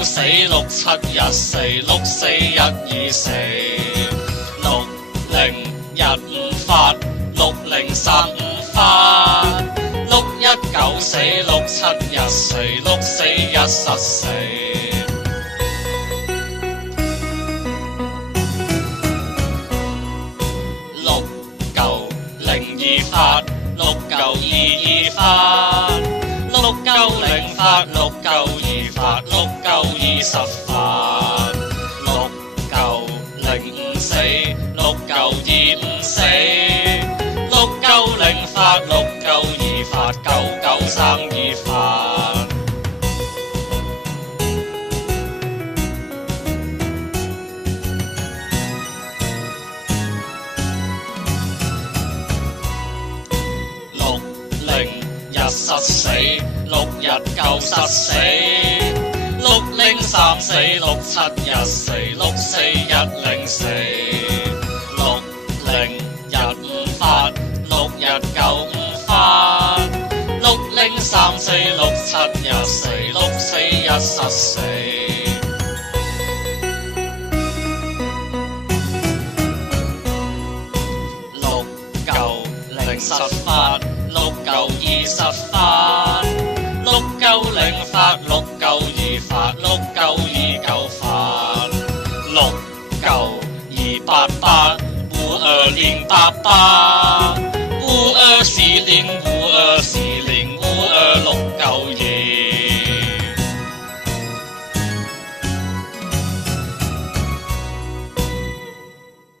9死6 7 1 4 6 4 1 2 4 6 0 1 5發6 0 3 5發6 1 9死6 7 1 4 6 4 1 實46 9 0 2發6 9 2 2發6 9 0發6 9 2發6 9 2實發6 9 0 5死6 9 2 5死6 9 0發6 9 2發9 9 3 2發6 0 1實死6 1 9實死6 0 3死6 7 1死6 4 1 0死6 0 1 5發6 1 9 5發6 0 3死6 7 1死6 4 1實死6 9 0實發6 9 2實發6 9 0發6 9 2發6 9 2 9發6 9 2 8 8 5 2 0 8 8